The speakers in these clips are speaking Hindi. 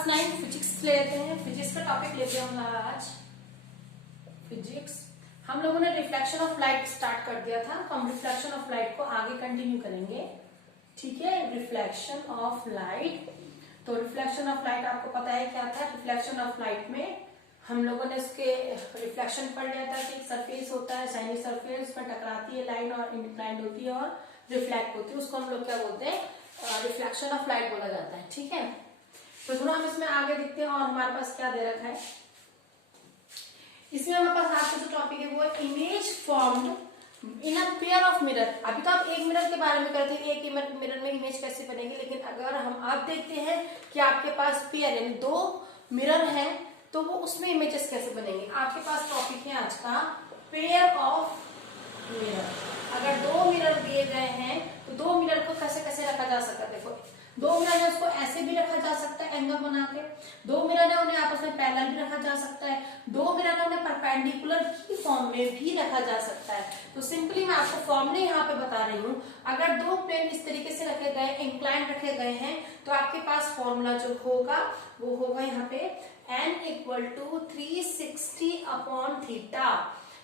क्लास 9 फिजिक्स लेते हैं। फिजिक्स का टॉपिक लेते हैं हमारा आज फिजिक्स। हम लोगों ने रिफ्लेक्शन ऑफ लाइट स्टार्ट कर दिया था, तो हम रिफ्लेक्शन ऑफ लाइट को आगे कंटिन्यू करेंगे। ठीक है, रिफ्लेक्शन ऑफ लाइट। तो रिफ्लेक्शन ऑफ लाइट आपको पता है क्या था। रिफ्लेक्शन ऑफ लाइट में हम लोगों ने इसके रिफ्लेक्शन पढ़ लिया था कि एक सरफेस होता है, शाइनी सरफेस, उसमें टकराती है लाइट और इंक्लाइंड होती है और रिफ्लेक्ट होती है, उसको हम लोग क्या बोलते हैं, रिफ्लेक्शन ऑफ लाइट बोला जाता है। ठीक है, तो थोड़ा हम इसमें आगे देखते हैं और हमारे पास क्या दे रखा है। इसमें हमारे पास आज का जो टॉपिक है वो है image formed in a pair of mirror. अभी तो आप एक मिरर के बारे में करते हैं, एक मिरर में इमेज कैसे बनेगी, लेकिन अगर हम आप देखते हैं कि आपके पास पेयर यानी दो मिरर है तो वो उसमें इमेजेस कैसे बनेंगे। आपके पास टॉपिक है आज का पेयर ऑफ मिरर। अगर दो मिरर दिए गए हैं तो दो मिरर को कैसे कैसे रखा जा सकता है। देखो, दो मिरर है उसको ऐसे भी रखा जा सकता है एंगल बना के, दो मिरर है उन्हें आपस में पैरेलल भी रखा जा सकता है, दो मिरर है उन्हें परपेंडिकुलर की फॉर्म में भी रखा जा सकता है। तो सिंपली मैं आपको फॉर्मूले यहाँ पे बता रही हूँ। अगर दो प्लेन इस तरीके से रखे गए, इंक्लाइन रखे गए हैं, तो आपके पास फॉर्मूला जो होगा वो होगा यहाँ पे n = 360 अपॉन थीटा।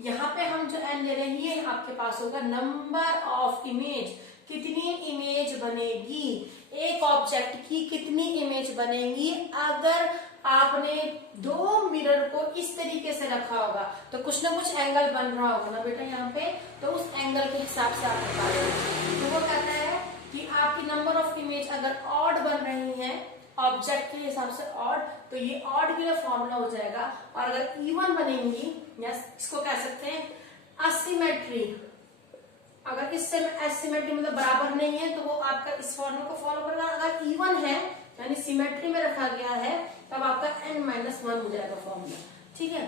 यहाँ पे हम जो n ले रहे हैं ये आपके पास होगा नंबर ऑफ इमेज, कितनी इमेज बनेगी, एक ऑब्जेक्ट की कितनी इमेज बनेगी अगर आपने दो मिरर को इस तरीके से रखा होगा। तो कुछ ना कुछ एंगल बन रहा होगा ना बेटा यहाँ पे, तो उस एंगल के हिसाब से आप बता रहे हैं। तो वो कहता है कि आपकी नंबर ऑफ इमेज अगर ऑड बन रही है ऑब्जेक्ट के हिसाब से ऑड, तो ये ऑड के लिए फॉर्मूला हो जाएगा। और अगर इवन बनेंगी या इसको कह सकते हैं असिमेट्री, अगर इससे एसिमेट्री मतलब बराबर नहीं है तो वो आपका इस फॉर्मूला को फॉलो करेगा। अगर इवन है यानी सिमेट्री में रखा गया है तब आपका n-1 हो जाएगा फॉर्मूला। ठीक है,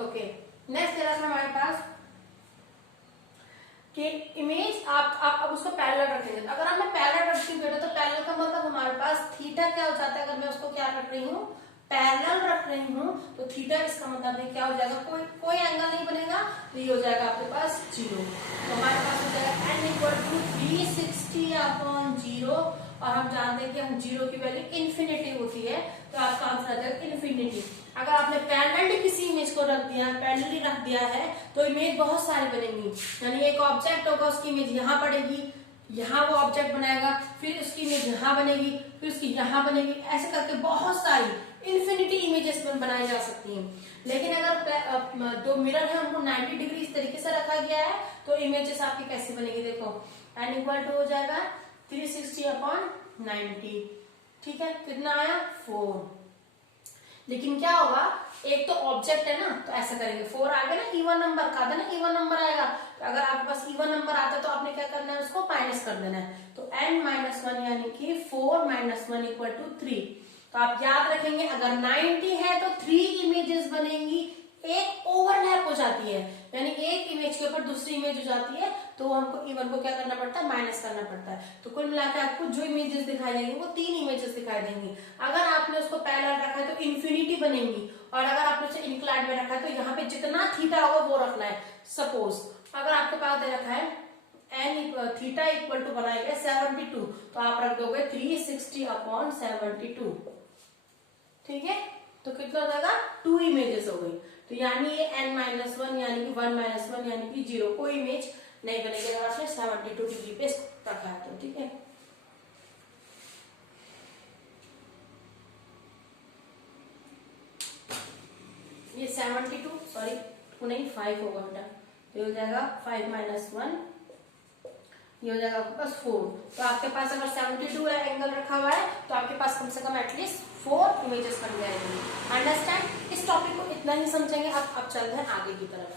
ओके। नेक्स्ट तेरा था हमारे पास कि इमेज आप अब उसको पैरेलल रखेंगे। अगर मैं पैरेलल रखती हूँ बेटा तो पैरेलल का मतलब हमारे पास थीटा क्या हो जाता है। अगर मैं उसको क्या रख रही हूँ, पैरेलल रख रही हूँ, तो थीटा इसका मतलब है क्या हो जाएगा, कोई एंगल नहीं बनेगा, तो ये हो जाएगा आपके पास 0। तो हमारे पास हो जाएगा n = 360 अपॉन 0। और हम जानते हैं कि हम 0 की वैल्यू इन्फिनिटी होती है, तो आपका आंसर आ जाएगा इन्फिनिटी। अगर आपने पैरेलली किसी इमेज को रख दिया, पैरेलली रख दिया है, तो इमेज बहुत सारी बनेंगी। यानी एक ऑब्जेक्ट होगा, उसकी इमेज यहाँ पड़ेगी, यहाँ वो ऑब्जेक्ट बनाएगा, फिर उसकी इमेज यहाँ बनेगी, फिर उसकी यहाँ बनेगी, ऐसे करके बहुत सारी इन्फिनिटी इमेजेस बनाई जा सकती हैं। लेकिन अगर दो मिरर है उनको 90 डिग्री इस तरीके से रखा गया है तो इमेजेस आपकी कैसे बनेगी। देखो n = हो जाएगा 360 अपॉन 90। ठीक है, कितना आया 4। लेकिन क्या होगा, एक तो ऑब्जेक्ट है ना, तो ऐसा करेंगे 4 आ गया ना, इवन नंबर का था ना, इवन नंबर आएगा। तो अगर आपके पास इवन नंबर आता है तो आपने क्या करना है, उसको माइनस कर देना है। तो n-1 यानी कि 4 - 1 = 3। तो आप याद रखेंगे अगर 90 है तो 3 इमेजेस बनेंगी, एक ओवरलैप हो जाती है यानी एक इमेज के ऊपर दूसरी इमेज हो जाती है, तो हमको इवन को क्या करना पड़ता है, माइनस करना पड़ता है। तो कुल मिलाकर आपको जो इमेजेस दिखाई देंगी वो 3 इमेजेस दिखाई देंगी। अगर आपने उसको पैरेलल रखा है तो इन्फिनिटी बनेंगी, और अगर आपने उसे इंक्लाइंड में रखा है तो यहाँ पे जितना थीटा होगा वो रखना है। सपोज अगर आपके पास दे रखा है थीटा = बनाएंगे 72, तो आप रख दोगे 360 अपॉन 72। ठीक है, तो कितना हो जाएगा, 2 इमेजेस हो गई। तो यानी ये n-1 यानी कि 1 - 1 यानी कि 0, कोई इमेज नहीं बनेगी अगर आपने 72 डिग्री पे रखा है तो। ठीक है, ये 72 सॉरी 5 होगा बेटा, तो हो जाएगा 5 - 1, ये हो जाएगा आपके पास 4। तो आपके पास अगर 72 एंगल रखा हुआ है तो आपके पास कम से कम एटलीस्ट 4 इमेजेस बन जाएंगी। अंडरस्टैंड, इस टॉपिक को इतना ही समझेंगे। अब चलते हैं आगे की तरफ।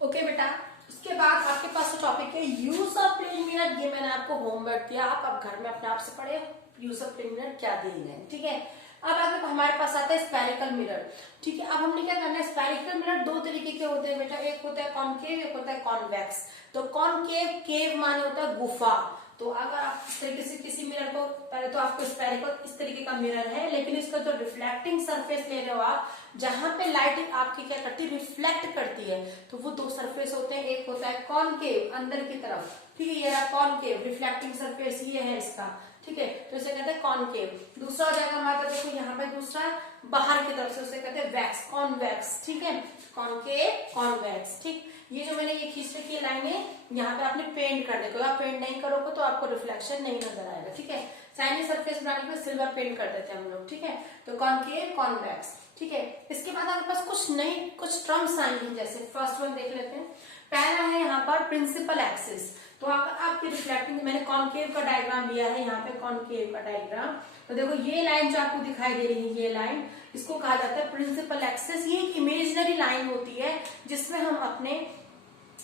ओके बेटा, उसके बाद आपके पास जो टॉपिक है यूज ऑफ प्लेन मिरर। ये मैंने आपको होमवर्क दिया, आप घर में अपने आप से पढ़े यूज ऑफ प्लेन मिरर क्या दिए गए। ठीक है, अब आगे हमारे पास आता है स्फेरिकल मिरर। ठीक है, अब हमने क्या करना है, स्फेरिकल मिरर 2 तरीके के होते हैं बेटा, एक होता है कॉनकेव, एक होता है कॉन्वेक्स। तो कॉनकेव, केव माने होता है गुफा, तो अगर आप इस तरीके से किसी मिरर को, पहले तो आपको स्फेरिकल इस तरीके का मिरर है, लेकिन इसका जो रिफ्लेक्टिंग सरफेस ले रहे हो आप, जहां पे लाइट आपकी क्या करती है, रिफ्लेक्ट करती है, तो वो दो सरफेस होते हैं। एक होता है कॉनकेव, अंदर की तरफ, ठीक है, ये रहा कॉनकेव रिफ्लेक्टिंग सरफेस, ये है इसका, ठीक है, तो इसे कहते हैं कॉनकेव। दूसरा हो जाएगा हमारे पास, देखो यहाँ पे दूसरा बाहर की तरफ से, उसे कहते हैं वैक्स, कॉन्वेक्स, ठीक है, कॉनकेव कॉन्वेक्स, ठीक। ये जो मैंने ये खींच रखी है लाइनें, यहाँ पे आपने पेंट कर दे, आप पेंट नहीं करोगे तो आपको रिफ्लेक्शन नहीं नजर आएगा, ठीक है। चाइनीज सरफेस बनाने में सिल्वर पेंट कर देते हैं हम लोग, ठीक है। तो कॉनकेव कॉन्वेक्स, ठीक है। इसके बाद आपके पास कुछ टर्म्स आई हैं, जैसे फर्स्ट वन देख लेते हैं। पहला है यहाँ पर प्रिंसिपल एक्सिस। तो अगर आपकी रिफ्लेक्टिंग, मैंने कॉनकेव का डायग्राम लिया है यहाँ पे, कॉनकेव का डायग्राम, तो देखो ये लाइन जो आपको दिखाई दे रही है, ये लाइन, इसको कहा जाता है प्रिंसिपल एक्सिस। ये एक इमेजिनरी लाइन होती है जिसमें हम अपने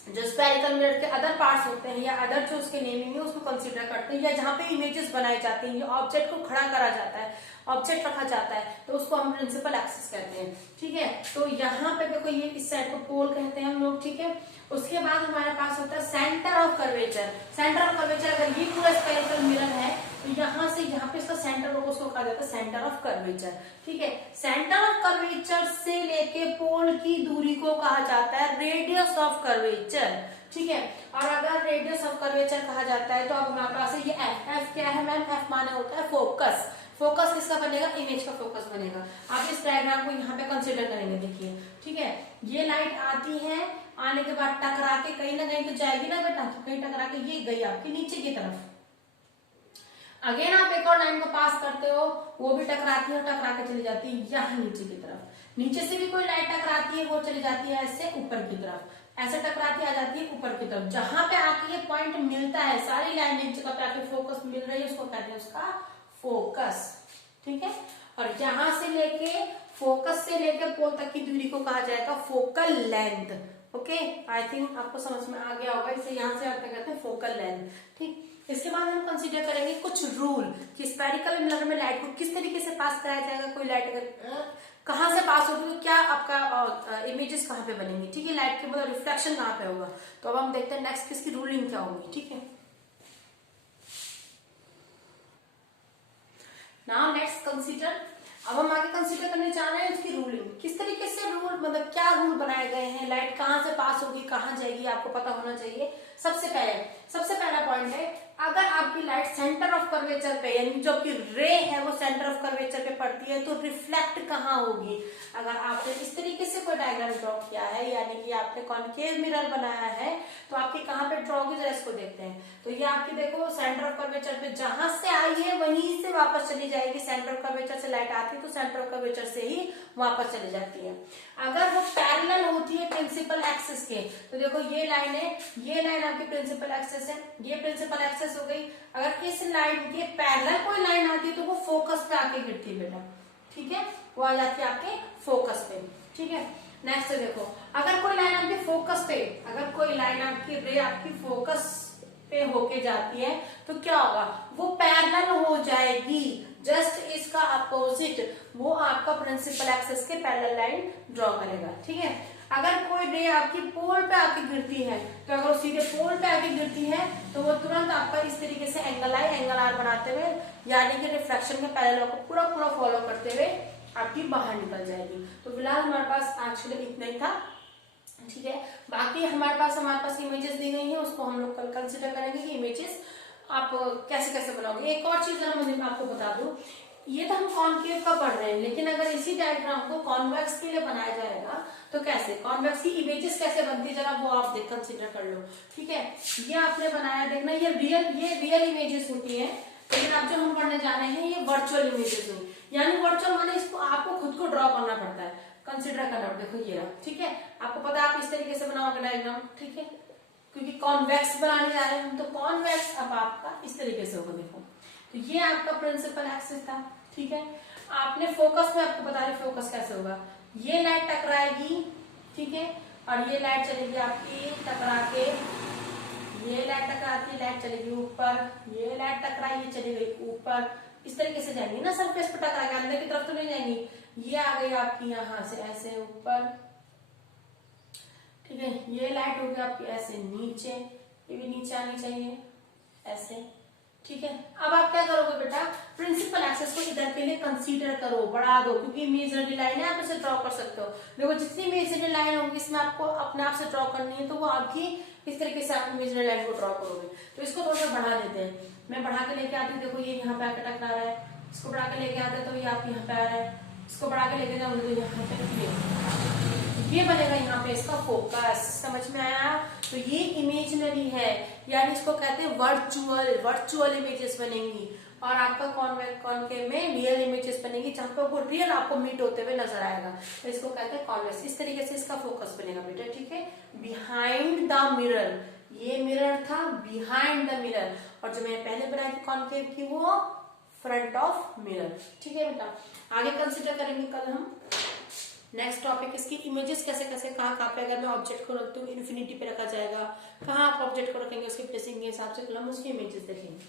जो स्फेरिकल मिरर के अदर पार्ट्स होते हैं या अदर जो उसके नेमिंग है उसको कंसीडर करते हैं, या जहां पे इमेजेस बनाई जाती हैं, ऑब्जेक्ट को खड़ा करा जाता है, ऑब्जेक्ट रखा जाता है, तो उसको हम प्रिंसिपल एक्सिस कहते हैं, ठीक है। तो यहाँ पे देखो ये इस साइड को पोल कहते हैं हम लोग, ठीक है। उसके बाद हमारे पास होता है centre of curvature. Centre of curvature, अगर ये पूरा स्फेरिकल मिरर है तो यहाँ से यहाँ पे इसका सेंटर होगा, उसको कहा जाता है सेंटर ऑफ कर्वेचर, ठीक है। सेंटर ऑफ कर्वेचर से लेके पोल की दूरी को कहा जाता है रेडियस ऑफ कर्वेचर, ठीक है। और अगर रेडियस ऑफ कर्वेचर कहा जाता है तो अब हमारे पास है ये एफ क्या है मैम, एफ माने होता है फोकस। फोकस किसका बनेगा, इमेज का फोकस बनेगा। आप इस डायग्राम को यहाँ पे कंसीडर करेंगे, देखिए, ठीक है। ये लाइट आती है, आने के बाद टकरा के कहीं ना कहीं तो जाएगी ना बेटा, तो कहीं टकरा के ये गई आपकी नीचे की तरफ। अगेन आप एक और लाइन को पास करते हो, वो भी टकराती है और टकरा के चली जाती है यहाँ नीचे की तरफ। नीचे से भी कोई लाइट टकराती है, वो चली जाती है ऐसे ऊपर की तरफ, ऐसे टकराती आ जाती है ऊपर की तरफ। जहां पे आके ये पॉइंट मिलता है, सारी लाइन एक जगह पे आके फोकस मिल रही है, उसको कहते हैं उसका फोकस, ठीक है। और यहां से लेके फोकस से लेके पोल तक की दूरी को कहा जाएगा focal length, okay. I think आपको समझ में आ गया होगा, इसे यहां से आप कहते हैं फोकल लेंथ, ठीक। इसके बाद हम कंसीडर करेंगे कुछ रूल कि स्फेरिकल मिरर में लाइट को किस तरीके से पास कराया जाएगा। कोई लाइट अगर कहां से पास होगी तो क्या आपका इमेजेस कहां पे बनेंगी, ठीक है, लाइट के मतलब रिफ्लेक्शन कहां पे होगा। तो अब हम देखते हैं नेक्स्ट किसकी रूलिंग क्या होगी, ठीक है। नाउ लेट्स कंसीडर, अब हम आगे कंसीडर करने जा रहे हैं उसकी रूलिंग, किस तरीके से रूल, मतलब क्या रूल बनाए गए हैं, लाइट कहां से पास होगी, कहां जाएगी, आपको पता होना चाहिए। सबसे पहला पॉइंट है, अगर आपकी लाइट सेंटर ऑफ कर्वेचर पे, यानी जो आपकी रे है वो सेंटर ऑफ कर्वेचर पे पड़ती है, तो रिफ्लेक्ट कहाँ होगी। अगर आपने इस तरीके से कोई डायग्राम ड्रॉ किया है, यानी कि आपने कॉनकेव मिरर बनाया है, तो आपके कहाँ पे ड्रॉ होगी, जरा इसको देखते हैं। तो ये आपकी देखो सेंटर ऑफ कर्वेचर पे जहां से आई है वहीं से वापस चली जाएगी। सेंटर ऑफ कर्वेचर से लाइट आती है तो सेंटर ऑफ कर्वेचर से ही वापस चली जाती है। अगर वो पैरेलल होती है प्रिंसिपल एक्सिस के, तो देखो ये लाइन है, ये लाइन आपकी प्रिंसिपल एक्सिस है, ये प्रिंसिपल एक्सिस हो गई। अगर इस लाइन के पैरेलल कोई लाइन आती है तो वो फोकस पे आके गिरती है बेटा, ठीक है, वो आ जाती है आपके फोकस पे, ठीक है। नेक्स्ट देखो, अगर कोई लाइन आपके फोकस पे, अगर कोई लाइन आपकी रे आपकी फोकस पे होके जाती है तो क्या होगा, वो पैरेलल हो जाएगी, जस्ट इसका अपोजिट वो आपका प्रिंसिपल एक्सिस के पैरेलल लाइन ड्रॉ करेगा, ठीक है। अगर कोई रे आपकी पोल पे आके गिरती है, तो अगर वो सीधे पोल पे आके गिरती है तो वो तुरंत आपका इस तरीके से एंगल आई एंगल आर बनाते हुए, यानी कि रिफ्लेक्शन के पैरेलल को पूरा फॉलो करते हुए आपकी बाहर निकल जाएगी। तो फिलहाल हमारे पास एक्चुअली इतना ही था, ठीक है। बाकी हमारे पास इमेजेस दी गई है, उसको हम लोग कल कंसिडर करेंगे कि इमेजेस आप कैसे कैसे बनाओगे। एक और चीज मैं आपको बता दूं, ये तो हम कॉनकेव का पढ़ रहे हैं, लेकिन अगर इसी डायग्राम को कॉन्वेक्स के लिए बनाया जाएगा तो कैसे, कॉन्वेक्स की इमेजेस कैसे बनती है, जरा वो आप देख कंसिडर कर लो, ठीक है। ये आपने बनाया, देखना ये रियल इमेजेस होती है, लेकिन अब जो हम पढ़ने जा रहे हैं ये वर्चुअल इमेजेस हुई, यानी वर्चुअल माने इसको आपको खुद को ड्रॉ करना पड़ता है, कंसिडर करना। देखो ये रहा, ठीक है, आपको पता है आप इस तरीके से बनाओगे डायग्राम, ठीक है, क्योंकि कॉन्वेक्स बनाने जा रहे हैं हम, तो कॉन्वेक्स अब आपका इस तरीके से होगा। देखो तो ये आपका प्रिंसिपल एक्सिस था, ठीक है। आपने फोकस में, आपको बता रहे फोकस कैसे होगा, ये लाइट टकराएगी, ठीक है, और ये लाइट चलेगी आपकी टकरा के, ये लाइट टकराती, लाइट चलेगी ऊपर, ये लाइट टकराई, ये चली गई ऊपर, इस तरीके से जाएंगी ना, सरफेस पर टकरा के, अंदर की तरफ तो नहीं जाएंगी। ये आ गई आपकी यहां से ऐसे ऊपर, ठीक है, ये लाइट होगी आपकी ऐसे नीचे, ये भी नीचे आनी चाहिए ऐसे, ठीक है। अब आप क्या करोगे बेटा, प्रिंसिपल एक्सेस को इधर के लिए कंसीडर करो, बढ़ा दो, क्योंकि इमेजिनरी लाइन है, आप इसे ड्रॉ कर सकते हो। देखो जितनी इमेजिनरी लाइन होगी इसमें आपको अपने आप से ड्रॉ करनी है, तो वो आपकी इस तरीके से आप इमेजिनरी लाइन को ड्रॉ करोगे। तो इसको थोड़ा सा बढ़ा देते हैं, मैं बढ़ा के लेके आती हूँ। देखो ये यहाँ पे आकर टकरा रहा है, इसको बढ़ा के लेके आते तो ये आप यहाँ पे आ रहा है, इसको बढ़ा के लेके जाओगे तो यहाँ पे ये बनेगा यहाँ पे इसका फोकस। समझ में आया? तो ये इमेजिनरी है, यानी इसको कहते हैं वर्चुअल इमेजेस बनेंगी, और आपका कॉनकेव में रियल इमेजेस बनेगी, जहां पे वो रियल आपको मीट होते हुए नजर आएगा, तो इसको कहते हैं कॉन्वेक्स। इस तरीके से इसका फोकस बनेगा बेटा, ठीक है। बिहाइंड द मिरर, ये मिरर था बिहाइंड द मिरर, और जो मैं पहले बनाई थी कॉनकेव की वो फ्रंट ऑफ मिरर, ठीक है बेटा। आगे कंसिडर करेंगे कल हम नेक्स्ट टॉपिक इसकी इमेजेस कैसे कैसे कहाँ पे अगर मैं ऑब्जेक्ट को रखती हूँ इन्फिनिटी पे रखा जाएगा, कहाँ आप ऑब्जेक्ट को रखेंगे उसके प्लेसिंग के हिसाब से कल हम उसकी इमेजेस देखेंगे।